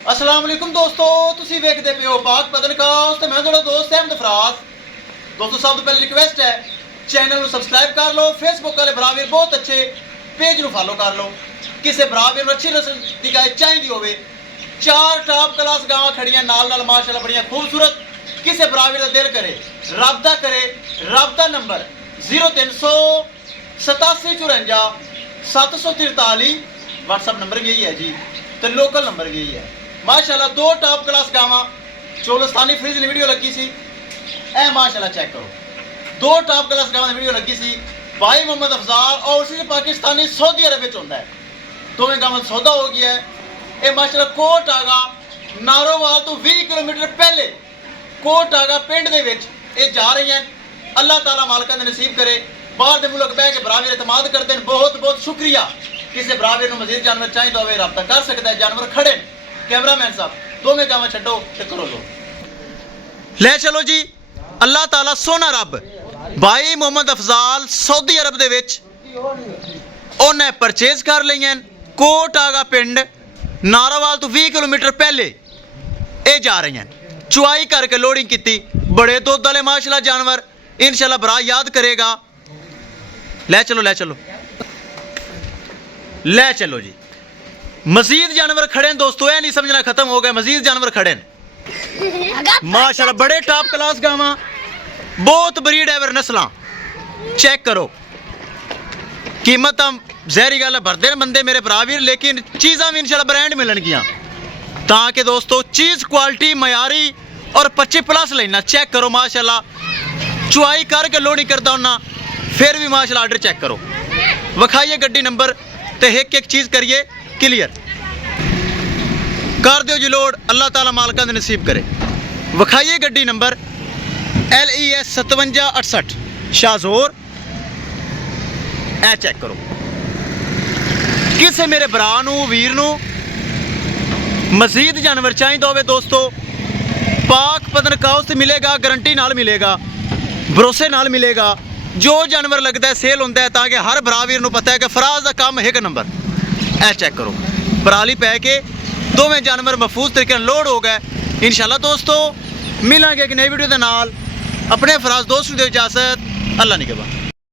अस्सलाम वालेकुम दोस्तों, तुसी वेखदे पे हो पाक पदनकास ते मैं थोड़ा दोस्त अहमद फराज। दोस्तों सब तो पहले रिक्वेस्ट है चैनल को सब्सक्राइब कर लो, फेसबुक वाले बराबर बहुत अच्छे पेज को फॉलो कर लो। किसी बराबर अच्छी नस्ल की गाय चाहिए होवे, 4 टॉप क्लास गावां खड़ियां नाल माशाल्लाह बड़ियां खूबसूरत। किसी बराबर का दिल करे राबता नंबर 0387 54 743 व्हाट्सअप नंबर भी यही है जी, तो लोकल नंबर भी यही है माशाल्लाह। 2 टॉप क्लास गावां चोलस्तानी फ्रीज की वीडियो लगी सी, ए माशाल्लाह चेक करो। 2 टॉप क्लास गावां की वीडियो लगी सी, भाई मोहम्मद अफजाल और उसी पाकिस्तानी सऊदी अरब में होंदा है। दोवें गावां सौदा हो गया है। ये माशाल्लाह कोट आगा नारोवाल तो 20 किलोमीटर पहले कोट आगा पिंड दे विच ये जा रही हैं। अल्लाह ताला मालका ने नसीब करे बाहर दे मुल्क बह के बराबर एतमाद करते हैं। बहुत बहुत शुक्रिया। किसी बराबर को मजीद जानवर चाहिए तो रब्ता कर सकता है। जानवर खड़े कैमरामैन साहब दोवें गावां छड्डो ते करो लो ले चलो जी। अल्लाह ताला सोना रब भाई मोहम्मद अफजाल सऊदी अरब दे विच उन्हें परचेज कर लईयां। कोट आगा पिंड नारावाल तो 20 किलोमीटर पहले ये जा रही हैं। चुआई करके लोडिंग की, बड़े दुध वाले माशाल्लाह जानवर, इंशाल्लाह बरा याद करेगा। ले चलो जी। मजीद जानवर खड़े हैं दोस्तों, यह नहीं समझना खत्म हो गया, मजीद जानवर खड़े हैं माशाल्लाह। बड़े टॉप क्लास गावां, बहुत ब्रीड एवर नस्लां चेक करो। कीमत जहरी गल भरते बंदे मेरे बराबर, लेकिन चीज़ां भी इंशाल्लाह ब्रांड मिलनगियां ताकि दोस्तों चीज़ क्वालिटी मयारी और 25+ लेना। चेक करो माशाल्लाह, चुआई करके लोडिंग करता होना, फिर भी माशाल्लाह आर्डर चेक करो। विखाइए गड्डी नंबर तो एक चीज़ करिए क्लियर कर दो जी लोड। अल्लाह ताला मालका ने नसीब करे। विखाइए गड्डी नंबर LES 5768 शाहजोर, ए चेक करो। किसी मेरे भरा वीर मजीद जानवर चाहिए होवे दोस्तों, पाक पदनकाउस से मिलेगा, गारंटी नाल मिलेगा, भरोसे नाल मिलेगा। जो जानवर लगता है सेल होता है ताकि हर भरा वीर को पता है कि फराज का काम 1 नंबर। ए चेक करो पराली पै के दोवें जानवर महफूज तरीके लोड हो गए। इंशाल्लाह दोस्तों मिलेंगे एक नई वीडियो के नाल। अपने फराज दोस्त को दो इजाजत, अल्लाह निगहबान।